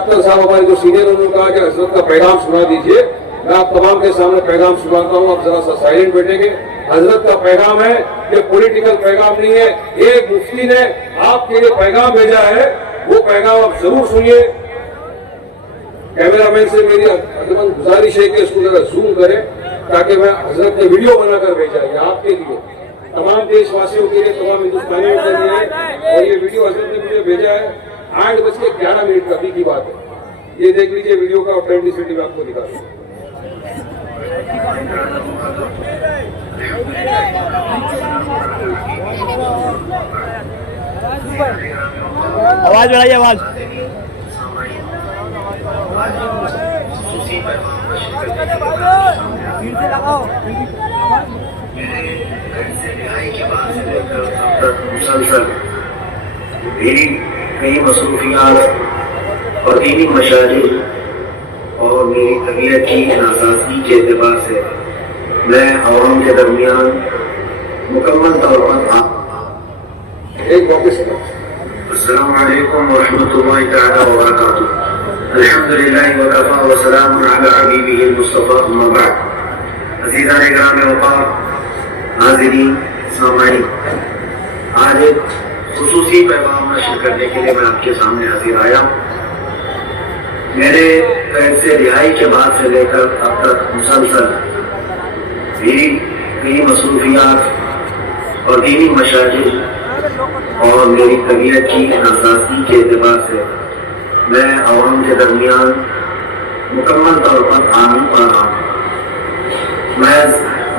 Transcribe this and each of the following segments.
अख्तर साहब हमारे जो सीनियर, उन्होंने कहा कि हजरत का पैगाम सुना दीजिए। मैं आप तमाम के सामने पैगाम सुनाता हूँ, आप जरा सा साइलेंट बैठेंगे। हजरत का पैगाम है, ये पॉलिटिकल पैगाम नहीं है। एक मुफ्ती ने आपके लिए पैगाम भेजा है, वो पैगाम आप जरूर सुनिए। कैमरामैन से मेरी अदबन गुजारिश है कि इसको जरा जूम करें, ताकि मैं हजरत ने वीडियो बनाकर भेजा है आपके लिए, तमाम देशवासियों के लिए, तमाम हिंदुस्तानियों के लिए। और ये वीडियो हजरत ने मुझे भेजा है 8:11 का अभी की बात है। ये देख लीजिए वीडियो का ऑथेंटिसिटी में आपको दिखा दूं। आवाज बढ़ाइए, आवाज। मुसलसल मेरी कई मसरूफियात और दीनी मशागिल और मेरी तबीयत की नासाजी के एतबार से मैं आवाम के दरमियान मुकम्मल तौर पर एक वापस अस्सलामु अलैकुम व रहमतुल्लाहि तआला व बरकातुहू। अल्हम्दुलिल्लाहि व कफ़ा व सलामुन अला हबीबिहिल मुस्तफ़ा अम्मा बाद। अज़ीज़ान इकराम वक़ार, हाज़िरीन, सामाईन, आज एक खुसूसी पैगाम नशर करने के लिए मैं आपके सामने हाजिर आया हूँ। मेरे कैद से रिहाई के बाद से लेकर अब तक मुसलसल मेरी कई मसरूफियात और दीनी मशागिल और मेरी तबीयत की नासाजी के एतबार से मैं आवाम के दरमियान मुकम्मल तौर पर आमीन पा रहा हूँ। मैं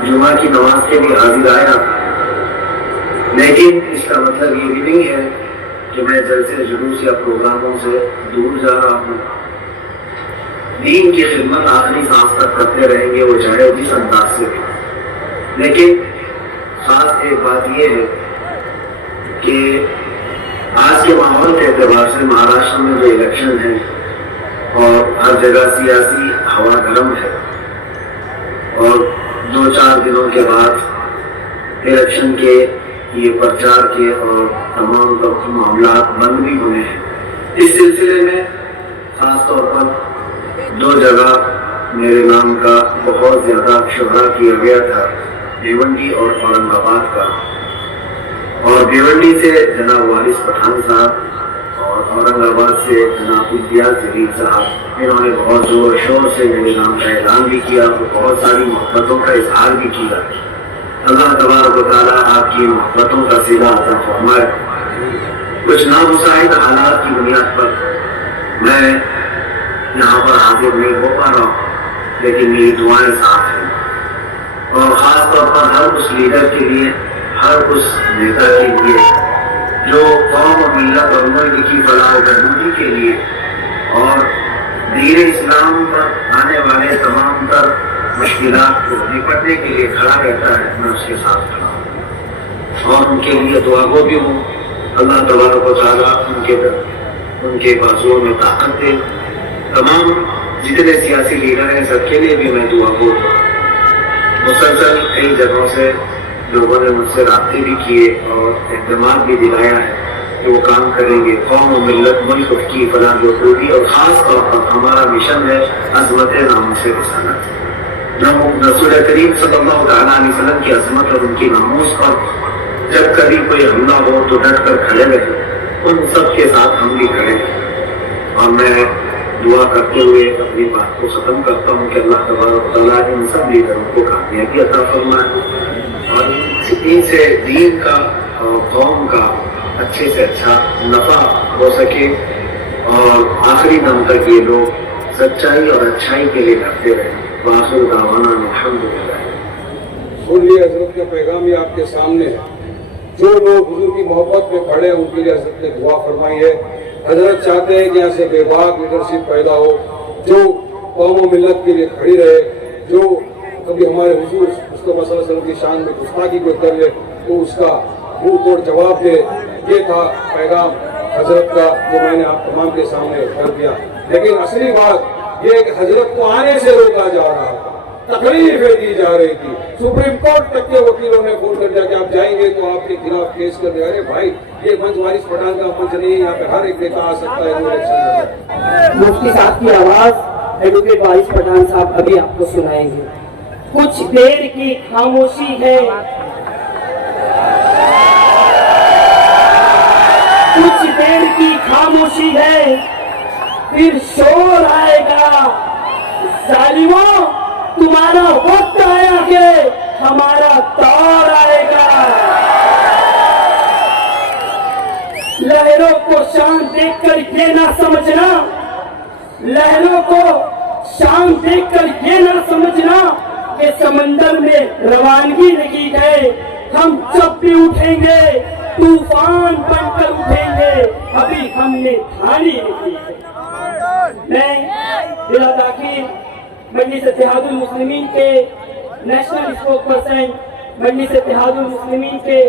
जुमा की नमाज के लिए हाजिर आया, लेकिन इसका मतलब ये भी नहीं है कि मैं जलसे जुलूस या प्रोग्रामों से दूर जा रहा हूँ। दीन की खिदमत आखिरी सांस तक करते रहेंगे, वो चाहे जिस अंदाज से भी। लेकिन खास एक बात यह है कि आज के माहौल के एतबार से महाराष्ट्र में जो इलेक्शन है और हर जगह सियासी हवा गर्म है, और 2-4 दिनों के बाद इलेक्शन के ये प्रचार के और तमाम मामला बंद भी हुए हैं। इस सिलसिले में खास तौर पर 2 जगह मेरे नाम का बहुत ज्यादा शुहरा किया गया था, भिवंडी और औरंगाबाद का। और भिवंडी से जनाब वारिस पठान साहब और औरंगाबाद से जनाब इम्तियाज जलील साहब, इन्होंने बहुत जोर शोर से मेरे नाम का ऐलान भी किया और बहुत सारी मोहब्बतों का इजहार भी किया। अल्लाह तबारक व तआला आपकी मोहब्बतों का सिला अता फरमाए। कुछ नामुसाइद हालात की बुनियाद पर मैं यहाँ पर हाजिर नहीं हो पा रहा हूँ, लेकिन मेरी दुआएं साथ हैं। और खास तौर पर हर उस लीडर के लिए, हर उस नेता के लिए जो कौम और मिल्लत और मुल्क की फलाह और बहबूदी के लिए और दीन इस्लाम पर आने वाले तमाम तर मुश्किलात को निपटने के लिए खड़ा रहता है, मैं उसके साथ खड़ा हूँ और उनके लिए दुआगो भी हूँ। अल्लाह तबारक व तआला उनके बाजुओं में ताकत दे। तमाम जितने सियासी लीडर हैं सबके लिए भी मैं दुआगो हूँ। मुसलसल कई जगहों से लोगों ने मुझसे राब्ते भी किए और इत्मीनान भी दिलाया है कि वो काम करेंगे कौम और मिल्लत मुल्क की फलाह बहबूदी। और खास तौर पर हमारा मिशन है अज़मत नाम से रिसालत। रसूल करीम सल्लल्लाहु अलैहि वसल्लम की अज़मत और उनकी नामूस पर जब कभी कोई हमला हो तो डट कर खड़े रहे, उन सब के साथ हम भी खड़े हैं। और मैं दुआ करते हुए अपनी बात को खत्म करता हूँ कि अल्लाह तबारक व तआला इन सब लीडरों को कामयाबी अता फरमाए और इनसे दीन का और कौम का अच्छे से अच्छा नफा हो सके और आखिरी दम तक ये लोग सच्चाई और अच्छाई के लिए लड़ते रहे। वाखिर दावाना अल्हम्दुलिल्लाह। सुनिए हजरत का पैगाम ही आपके सामने है। जो लोग हुजूर की मोहब्बत में खड़े हैं उनके लिए हजरत ने दुआ फरमाई है। हजरत चाहते हैं कि यहाँ से बेबाक लीडरशिप पैदा हो, जो कौम और मिल्लत के लिए खड़ी रहे, जो कभी हमारे हुजूर मुस्तफा सल्लल्लाहु अलैहि वसल्लम की शान में गुस्ताखी को कर ले तो उसका मुंह तोड़ जवाब दे। ये था पैगाम हजरत का जो मैंने आप तमाम के सामने कर दिया। लेकिन असली बात ये है कि हजरत को आने से रोका जा रहा है। तकलीफें दी जा रही थी। सुप्रीम कोर्ट तक के वकीलों ने फोन कर दिया कि आप जाएंगे तो आपके खिलाफ केस कर दिया। अरे भाई, ये मंच वारिस पठान का मंच नहीं है, यहाँ पे हर एक नेता आ सकता है इलेक्शन में। मुफ्ती साहब की आवाज एडवोकेट वारिस पठान साहब अभी आपको सुनाएंगे। कुछ देर की खामोशी है, कुछ देर की खामोशी है, फिर शोर आएगा। जालिमों, तुम्हारा वक्त आया कि हमारा दौर आएगा। लहरों को शान देखकर ये ना समझना, लहरों को शान देखकर ये ना समझना कि समंदर में रवानगी लगी है। हम जब भी उठेंगे तूफान बनकर उठेंगे, अभी हमने ठानी लिखी है। मैं बिला ताखीर मजलिस इत्तेहादुल मुस्लिमीन के नेशनल स्पोक पर्सन, मजलिस इत्तेहादुल मुस्लिमीन के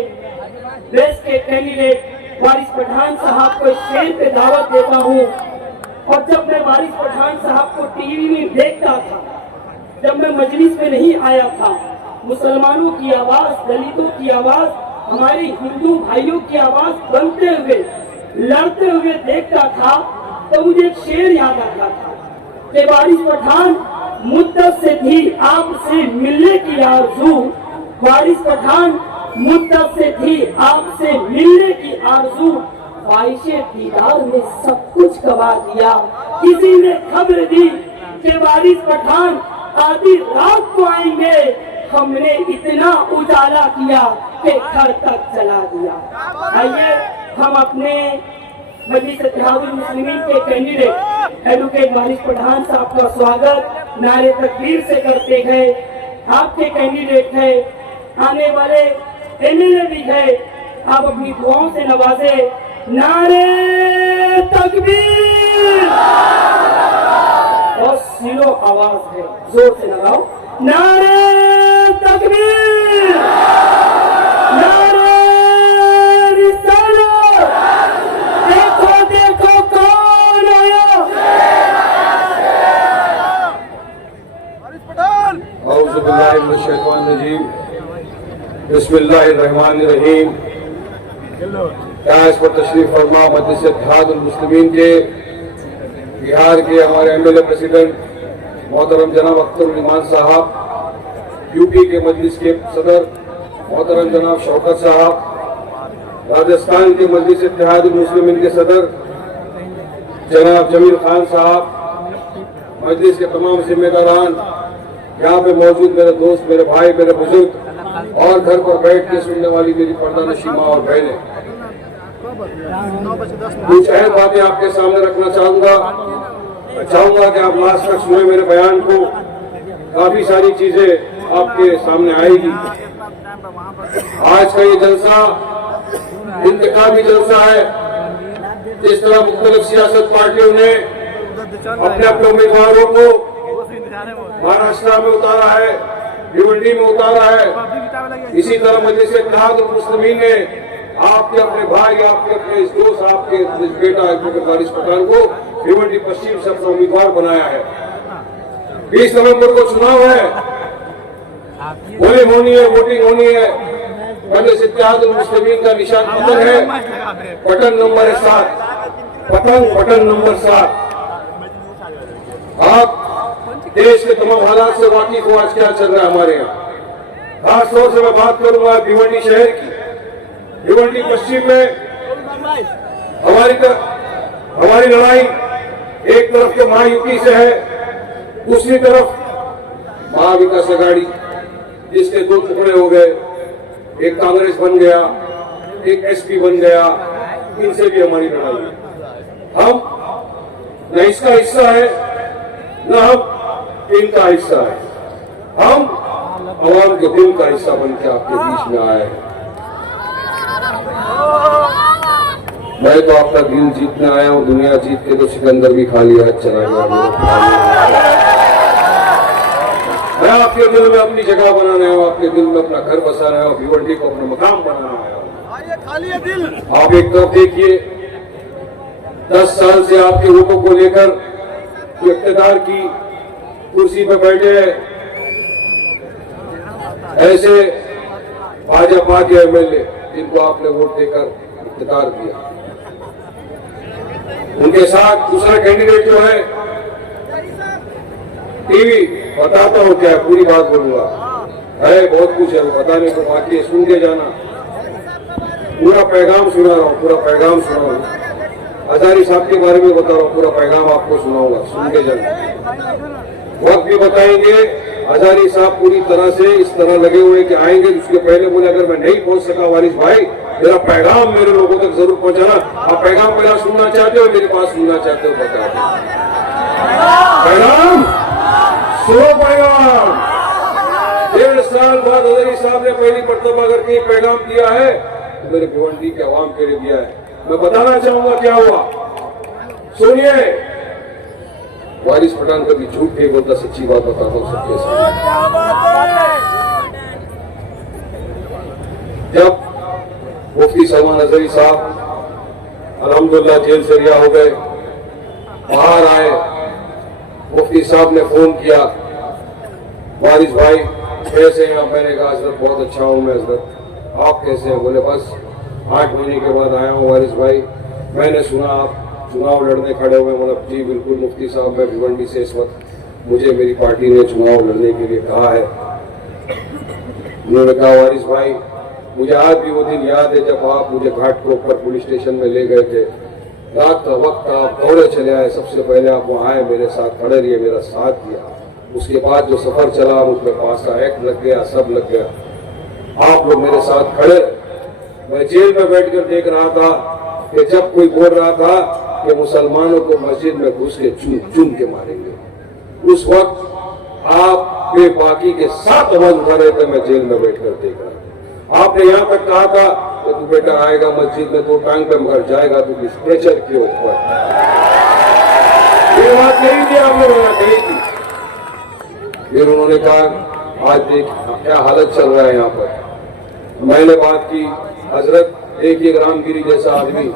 बेस्ट के कैंडिडेट वारिस पठान साहब को शेर पे दावत देता हूँ। और जब मैं वारिस पठान साहब को टीवी में देखता था, जब मैं मजलिस में नहीं आया था, मुसलमानों की आवाज, दलितों की आवाज, हमारे हिंदू भाइयों की आवाज बनते हुए, लड़ते हुए देखता था, तो मुझे एक शेर याद आता था कि वारिस पठान, मुद्दत से थी आपसे मिलने की आरज़ू, वारिस पठान, मुद्दत से थी आपसे मिलने की आरज़ू, ख्वाहिशे दीदार ने सब कुछ गवा दिया। किसी ने खबर दी कि वारिस पठान आधी रात को आएंगे, हमने इतना उजाला किया कि घर तक चला दिया। आइए हम अपने मजलिस इत्तेहादुल मुस्लिमीन के कैंडिडेट एडवोकेट वारिस पठान साहब का स्वागत नारे तकबीर से करते हैं। आपके कैंडिडेट है, आने वाले एमएलए भी है, आप अपनी दुआओं से नवाजे। नारे तकबीर, और सिलो आवाज है, जोर से लगाओ। नारे तकबीर, नारे रिसालत, देखो देखो कौन आया। औज़ु बिल्लाहि मिनश शैतानिर रजीम, बिस्मिल्लाहिर रहमानिर रहीम। इस पर तशरीफ फरमा मजलिस इत्तेहादुल मुस्लिमीन के बिहार के हमारे एमएलए प्रेसिडेंट मोहतरम जनाब अख्तरुल इमान साहब, यूपी के मजलिस के सदर मोहतरम जनाब शौकत साहब, राजस्थान के मजलिस इत्तेहादुल मुस्लिमीन के सदर जनाब जमील खान साहब, मजलिस के तमाम जिम्मेदारान, यहाँ पे मौजूद मेरे दोस्त, मेरे भाई, मेरे बुजुर्ग और घर पर बैठ के सुनने वाली मेरी पर्दानशी माँ और बहनें, कुछ अहम बातें आपके सामने रखना चाहूंगा कि आप लास्ट तक सुने मेरे बयान को। काफी सारी चीजें आपके सामने आएगी। आज का ये जलसा इंतखाबी जलसा है। जिस तरह मुख्तलिफ सियासत पार्टियों ने अपने अपने उम्मीदवारों को महाराष्ट्र में उतारा है, भिवंडी में उतारा है, इसी तरह मजलिस इत्तेहादुल मुस्लिमीन ने आपके अपने भाई, आपके अपने दोस्त, आपके बेटा एडवोकेट वारिस पठान को भिवंडी पश्चिम से अपना उम्मीदवार बनाया है। 20 नवंबर को चुनाव है, पोलिंग होनी है, वोटिंग होनी है। मजलिस इत्तेहादुल मुस्लिमीन का निशान पतंग है, बटन नंबर 7, पतंग बटन नंबर 7। आप देश के तमाम हालात से वाकिफ हो, आज क्या चल रहा है हमारे यहाँ। खास तौर से मैं बात करूंगा भिवंडी शहर की। भिवंडी पश्चिम में हमारी लड़ाई एक तरफ के महायुति से है, दूसरी तरफ महाविकास आघाड़ी, जिसके 2 टुकड़े हो गए, एक कांग्रेस बन गया, एक एसपी बन गया। इनसे भी हमारी लड़ाई है। हम न इसका हिस्सा है, न हम इनका हिस्सा है। हम आवाम के दिल का हिस्सा बन के आपके बीच में आए हैं। मैं तो आपका दिल जीतने आया हूँ, दुनिया जीत के तो सिकंदर भी खा लिया, चला गया। मैं आपके दिल में अपनी जगह बनाने आया हूँ, आपके दिल में अपना घर बसाना आया हूँ, भिवंडी को अपना मकाम बनाना आया हूँ। आप एक तरफ देखिए, 10 साल से आपके रूपों को लेकर इख्तिदार की कुर्सी पर बैठे हैं, ऐसे भाजपा के एमएलए जिनको आपने वोट देकर इख्तियार दिया, उनके साथ दूसरा कैंडिडेट जो है टीवी, बताता हूं क्या है, पूरी बात बोलूंगा, है बहुत कुछ है बताने को, बाकी सुन के जाना, पूरा पैगाम सुना रहा हूं, पूरा पैगाम सुना रहा हूं। हजारी साहब के बारे में बता रहा हूं, पूरा पैगाम आपको सुनाऊंगा, सुन के जाना। वक्त भी बताएंगे। हजारी साहब पूरी तरह से इस तरह लगे हुए कि आएंगे, उसके पहले बोले अगर मैं नहीं पहुंच सका वारिस भाई, मेरा पैगाम मेरे लोगों तक जरूर पहुंचाना। आप पैगाम पहला सुनना चाहते हो, मेरी बात सुनना चाहते हो, बता पैगाम सुनो, पैगाम 1.5 साल बाद हजारी साहब ने पहली मरतबा अगर कहीं पैगाम दिया है तो मेरे भिवंडी के आवाम के लिए दिया है। मैं बताना चाहूंगा क्या हुआ, सुनिए। वारिस पठान कभी झूठ नहीं बोलता, सच्ची बात बताता हूं सबके साथ। जब मुफ्ती सलमान अजहरी साहब अल्हम्दुलिल्लाह जेल से रिहा हो गए, बाहर आए, मुफ्ती साहब ने फोन किया, वारिस भाई कैसे हैं आप? मैंने कहा हजरत बहुत अच्छा हूं मैं, हजरत आप कैसे हैं? बोले बस 8 महीने के बाद आया हूं वारिस भाई, मैंने सुना आप चुनाव लड़ने खड़े हुए। मतलब जी बिल्कुल मुफ्ती साहब, मैं भिवंडी से इस वक्त, मुझे मेरी पार्टी ने चुनाव लड़ने के लिए कहा है। उन्होंने कहा वारिस भाई मुझे आज भी वो दिन याद है जब आप मुझे घाट के ऊपर पुलिस स्टेशन में ले गए थे, रात का वक्त था, आप दौड़े चले आए, सबसे पहले आप वहां आए, मेरे साथ खड़े रहिए, मेरा साथ दिया। उसके बाद जो सफर चला उसमें पासा एक्ट लग गया, सब लग गया, आप लोग मेरे साथ खड़े। मैं जेल में बैठकर देख रहा था कि जब कोई बोल रहा था कि मुसलमानों को मस्जिद में घुस के चुन चुन के मारेंगे, उस वक्त आप बेबाकी के साथ आवाज उठा रहे थे, मैं जेल में बैठकर देख रहा था। आपने यहाँ तक कहा था कि तू बेटा आएगा मस्जिद में, 2 टांग पे मगर जाएगा तू स्ट्रेचर के ऊपर। ये बात नहीं थी, आप लोगों ने कही थी। फिर उन्होंने कहा आज देख क्या हालत चल रहा है यहाँ पर। मैंने बात की, हजरत देखिए रामगिरी जैसा आदमी,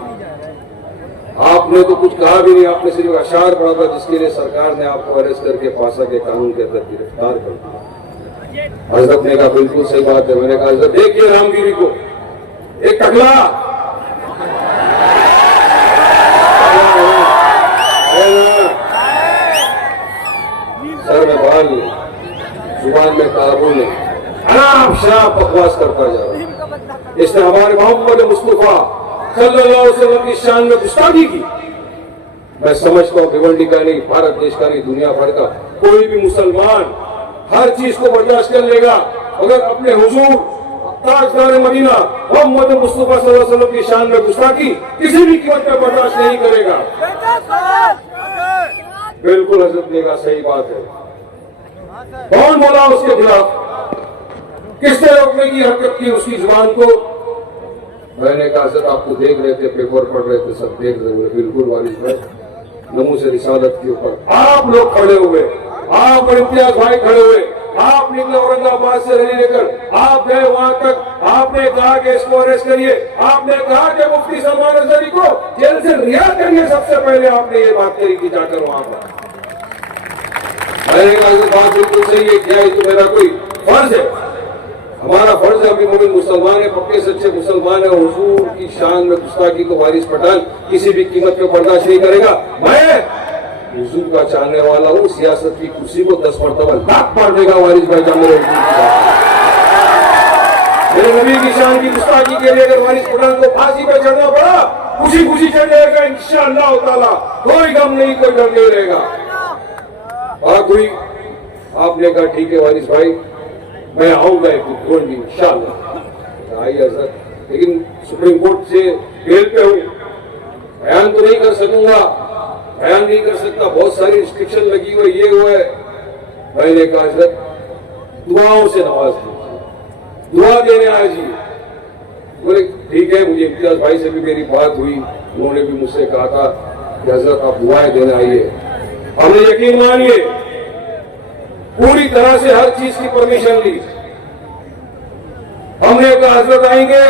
आपने तो कुछ कहा भी नहीं, आपने सिर्फ अशार पढ़ा था जिसके लिए सरकार ने आपको अरेस्ट करके पासा के कानून के तहत गिरफ्तार कर दिया। हजरत ने कहा बिल्कुल सही बात है। मैंने कहा हजरत देखिए रामगिरी को, एक टकला सर में बाल, जुबान में काबू नहीं, अनाप शनाप बकवास करता जा रहा। इसने हमारे मोहम्मद मुस्तफा सल्लल्लाहु अलैहि वसल्लम की शान में गुस्ताखी की। मैं समझता हूँ भिवंडी का नहीं, भारत देश का नहीं, दुनिया भर का कोई भी मुसलमान हर चीज को बर्दाश्त कर लेगा अगर अपने हुजूर ताजदार मदीना मोहम्मद मुस्तफा सल्लल्लाहु अलैहि वसल्लम की शान में गुस्ताखी किसी भी कीमत पर बर्दाश्त नहीं करेगा। बिल्कुल हजरत ने कहा सही बात है। कौन बोला उसके खिलाफ, किसने रोकने की हरकत की उसकी जुबान को? मैंने कहा हजरत आपको देख रहे थे, पेपर पढ़ रहे थे, सब देख रहे हुए। बिल्कुल वारिस भाई, नमूस रिसालत के ऊपर आप लोग खड़े हुए, आप और इम्तियाज भाई खड़े हुए, आप निकले औरंगाबाद से रैली लेकर, आप गए वहां तक, आपने कहा कि इसको अरेस्ट करिए, आपने कहा कि मुफ्ती सलमान अजहरी को जेल से रिहा करिए। सबसे पहले आपने ये बात कही थी जाकर वहां पर। मैंने कहा ये बात बिल्कुल सही है, क्या ये तो मेरा कोई फर्ज है, हमारा फर्ज है, अभी मोमिन मुसलमान है, पक्के सच्चे मुसलमान है। हुजूर की शान में गुस्ताखी तो वारिस पठान किसी भी कीमत पे बर्दाश्त नहीं करेगा। मैं हुजूर का चाहने वाला हूँ, सियासत की कुर्सी को 10 मरतबा लात मार देगा वारिस भाई का मेरे नबी की शान की गुस्ताखी के लिए अगर वारिस पठान को फांसी पर चढ़ना पड़ा, खुशी खुशी चढ़ जाएगा इंशाअल्लाह ताला, कोई गम नहीं, कोई डर नहीं रहेगा। बात हुई, आपने कहा ठीक है वारिस भाई मैं आऊंगा एक दिन इंशाअल्लाह। आई हजरत, लेकिन सुप्रीम कोर्ट से बेल पे हूं, बयान तो नहीं कर सकूंगा, बयान नहीं कर सकता, बहुत सारी रिस्ट्रिक्शन लगी हुई, ये हुआ है। मैंने कहा हजरत दुआओं से नवाज दीजिए, दुआ देने आए जी। बोले ठीक है। मुझे इम्तियाज भाई से भी मेरी बात हुई, उन्होंने भी मुझसे कहा था कि हजरत आप दुआएं देने आइए। हमने यकीन मानिए पूरी तरह से हर चीज की परमिशन ली। हमने कहा हजरत आएंगे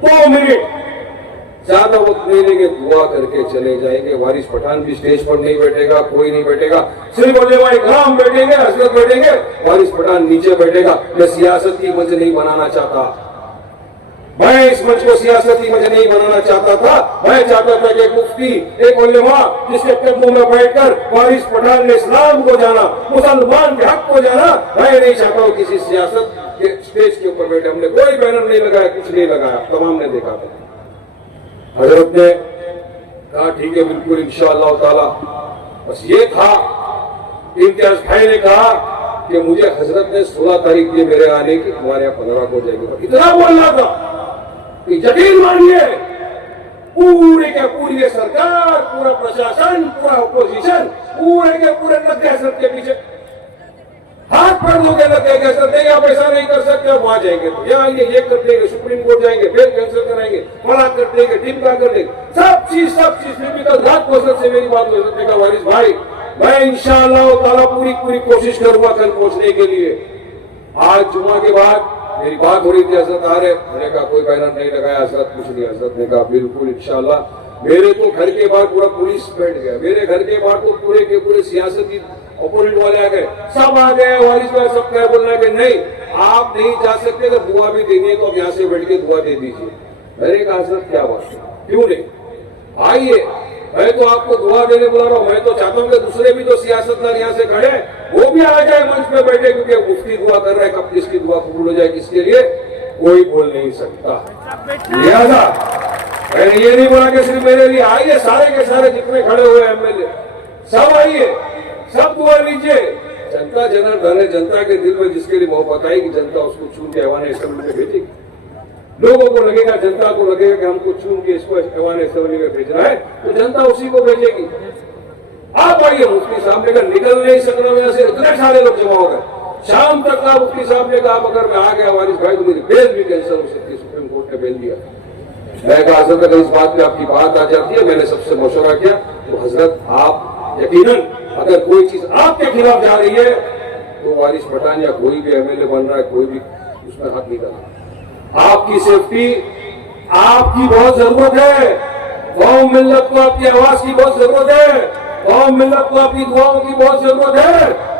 2 मिनट ज्यादा वक्त नहीं लेंगे, दुआ करके चले जाएंगे। वारिस पठान भी स्टेज पर नहीं बैठेगा, कोई नहीं बैठेगा, सिर्फ उलेमा इकराम बैठेंगे, हजरत बैठेंगे, वारिस पठान नीचे बैठेगा। मैं सियासत की मंच नहीं बनाना चाहता, मैं इस मंच को सियासती मंच नहीं बनाना चाहता था। मैं चाहता था कि एक मुफ्ती, एक उलेमा जिसके कदमों में बैठकर वारिस पठान ने इस्लाम को जाना, मुसलमान के हक को जाना, मैं नहीं चाहता हूं किसी सियासत के स्टेज के ऊपर बैठे। हमने कोई बैनर नहीं लगाया, कुछ नहीं लगाया, तमाम ने देखा था। हजरत ने कहा ठीक है, बिल्कुल इंशाअल्लाह ताला। बस ये था, इम्तियाज भाई ने कहा कि मुझे हजरत ने 16 तारीख दिए मेरे आने की, तुम्हारे यहाँ 15 को जाएगी। इतना बोलना था कि यकीन मानिए पूरे के पूरी ये सरकार, पूरा प्रशासन, पूरा अपोजिशन, पूरे के पूरे लग गए सर के पीछे, हाथ पर लोगे लग गए सर, नहीं आप ऐसा नहीं कर सकते, वहां जाएंगे तो यहाँ आएंगे, ये कर देंगे, सुप्रीम कोर्ट जाएंगे, फिर कैंसिल कराएंगे, फला कर देंगे, टिमका कर देंगे, सब चीज फिर कल रात को सर से मेरी बात हो सकती है वारिस भाई, मैं इंशाअल्लाह ताला पूरी कोशिश करूंगा कल पहुंचने के लिए। आज जुमा के बाद मेरी बात हो रही थी, हजरत आ रहे, मैंने कहा कोई बैनर नहीं लगाया हजरत, कुछ नहीं। हजरत ने कहा बिल्कुल इंशाअल्लाह। मेरे तो घर के बाहर पूरा पुलिस बैठ गया, मेरे घर के बाहर तो पूरे के पूरे सियासती ओपोनेंट वाले आ गए, सब आ गए। वारिस भाई सब क्या बोलना है कि नहीं आप नहीं जा सकते, अगर दुआ भी देनी है तो आप यहाँ से बैठ के दुआ दे दीजिए। मैंने कहा हजरत क्या बात है, क्यों नहीं, आइए, मैं तो आपको दुआ देने बुला रहा हूँ। मैं तो चाहता हूँ कि दूसरे भी तो सियासतदार यहाँ से खड़े वो भी आ जाए मंच पे बैठे, क्योंकि मुफ्ती दुआ कर रहा है, कब किसकी दुआ कबूल हो जाए किसके लिए कोई बोल नहीं सकता। लिहाजा मैंने ये नहीं बोला कि सिर्फ मेरे लिए, आइए सारे के सारे जितने खड़े हुए एमएलए सब आइए, सब दुआ लीजिए। जनता जनार्दन है, जनता के दिल में जिसके लिए मोहब्बत आएगी जनता उसको चुन के ऐवान असेंबली में भेजेगी। लोगों को लगेगा, जनता को लगेगा कि हमको चुन के इसको ऐवान असेंबली में भेजना है, तो जनता उसी को भेजेगी। आप आइए, मुफ्ती साहब ने कहा निकल नहीं सकना, यहाँ से इतने सारे लोग जमा हो गए। शाम तक का मुफ्ती साहब ने कहा अगर मैं आ गया वारिस भाई तो मेरी बेल भी कैंसिल हो सकती है, सुप्रीम कोर्ट ने बेल दिया। मैं कहा हजरत अगर इस बात पे आपकी बात आ जाती है, मैंने सबसे मशवरा किया तो हजरत आप यकीनन अगर कोई चीज आपके खिलाफ जा रही है तो वारिस पठान या कोई भी एमएलए बन रहा है, कोई भी उसमें हाथ नहीं डालना। आपकी सेफ्टी आपकी बहुत जरूरत है, कौम मिल्लत को आपकी आवाज की बहुत जरूरत है, कौम मिल्लत को आपकी दुआओं की बहुत जरूरत है।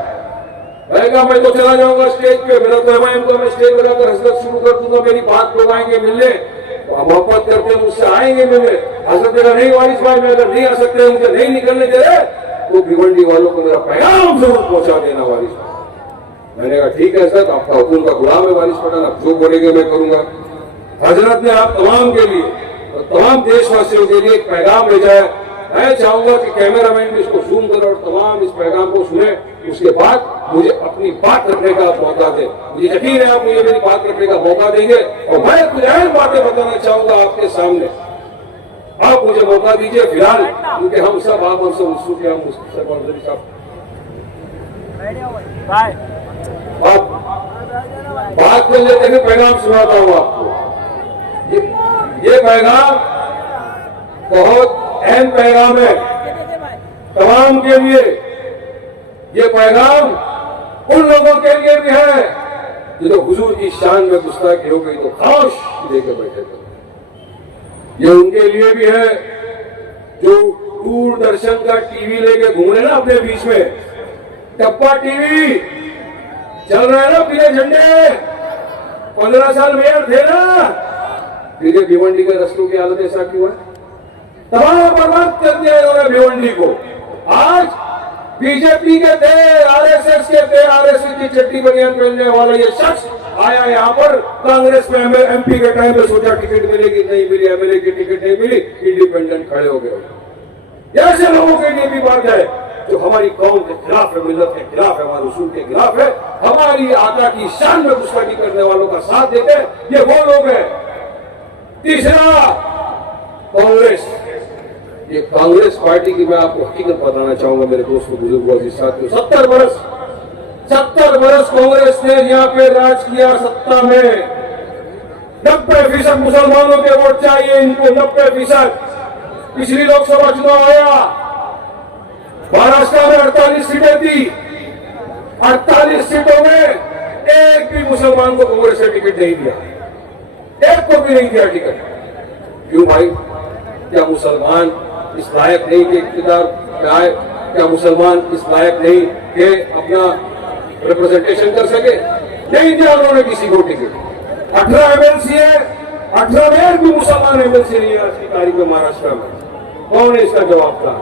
मैं तो चला जाऊंगा स्टेज पे, मेरा तो एमआईएम को मैं स्टेज लगाकर हजरत शुरू कर दूंगा, मेरी बात लोग आएंगे मिलने, मोहब्बत करते मुझसे आएंगे मिलने। हजरत मेरा नहीं वारिस भाई, मैं अगर नहीं आ सकते मुझे नहीं निकलने दे रहे तो भिवंडी वालों को मेरा पैगाम जरूर पहुंचा देना वारिस भाई। मैंने कहा ठीक है सर, आपका हुकूम का गुलाम है वारिस पठान, आप जो बोलेंगे मैं करूंगा। हजरत ने आप तमाम के लिए और तमाम देशवासियों के लिए एक पैगाम भेजा है। मैं चाहूंगा कि कैमरामैन भी इसको जूम करे और तमाम इस पैगाम को सुने, उसके बाद मुझे अपनी बात रखने का मौका दे। मुझे यकीन है आप मुझे मेरी बात रखने का मौका देंगे और मैं कुछ अहम बातें बताना चाहूंगा आपके सामने। आप मुझे मौका दीजिए फिलहाल, क्योंकि हम सब आप हमसे उत्सुक है, हम उससे बात कर लेते हैं। पैगाम सुनाता हूँ आपको, ये पैगाम बहुत अहम पैगाम है तमाम के लिए। ये पैगाम उन लोगों के लिए भी है जो हुजूर की शान में गुस्ताखी हो गई तो खामोश लेके बैठे थे। ये उनके लिए भी है जो दूरदर्शन का टीवी लेके घूम रहे ना अपने बीच में, टप्पा टीवी चल रहा है ना, पीले झंडे, 15 साल मेयर थे ना, फिर ये भिवंडी के रस्तों की हालत ऐसा क्यों है? तबाह बर्बाद कर दिया इन्होंने भिवंडी को। आज बीजेपी के थे, आरएसएस के थे, आरएसएस की चट्टी बनियान पहनने वाला ये शख्स आया यहाँ पर कांग्रेस में एमपी के टाइम में सोचा टिकट मिलेगी, नहीं मिली, एमएलए की टिकट नहीं मिली, इंडिपेंडेंट खड़े हो गए। ऐसे लोगों के लिए भी बात है जो हमारी कौम के खिलाफ है, मिल्लत के खिलाफ है, हमारे उसूल के खिलाफ है, हमारी आका की शान में गुस्ताखी करने वालों का साथ देते हैं, ये वो लोग हैं। तीसरा कांग्रेस, ये कांग्रेस पार्टी की मैं आपको हकीकत बताना चाहूंगा मेरे दोस्तों, बुजुर्गों के साथियों। 70 बरस कांग्रेस ने यहाँ पे राज किया, सत्ता में 90% मुसलमानों के वोट चाहिए इनको, 90%। पिछली लोकसभा चुनाव आया, महाराष्ट्र में 48 सीटें थी, 48 सीटों में एक भी मुसलमान को कांग्रेस ने टिकट नहीं दिया, एक को भी नहीं दिया टिकट। क्यों भाई? क्या मुसलमान इस लायक नहीं कि इख्तियार में आए? क्या मुसलमान इस लायक नहीं कि अपना रिप्रेजेंटेशन कर सके? नहीं दिया उन्होंने किसी को टिकट। 18 एमएलसी है, 18 में भी मुसलमान एमएलसी नहीं है आज की तारीख में महाराष्ट्र में। कौन है इसका जवाब था?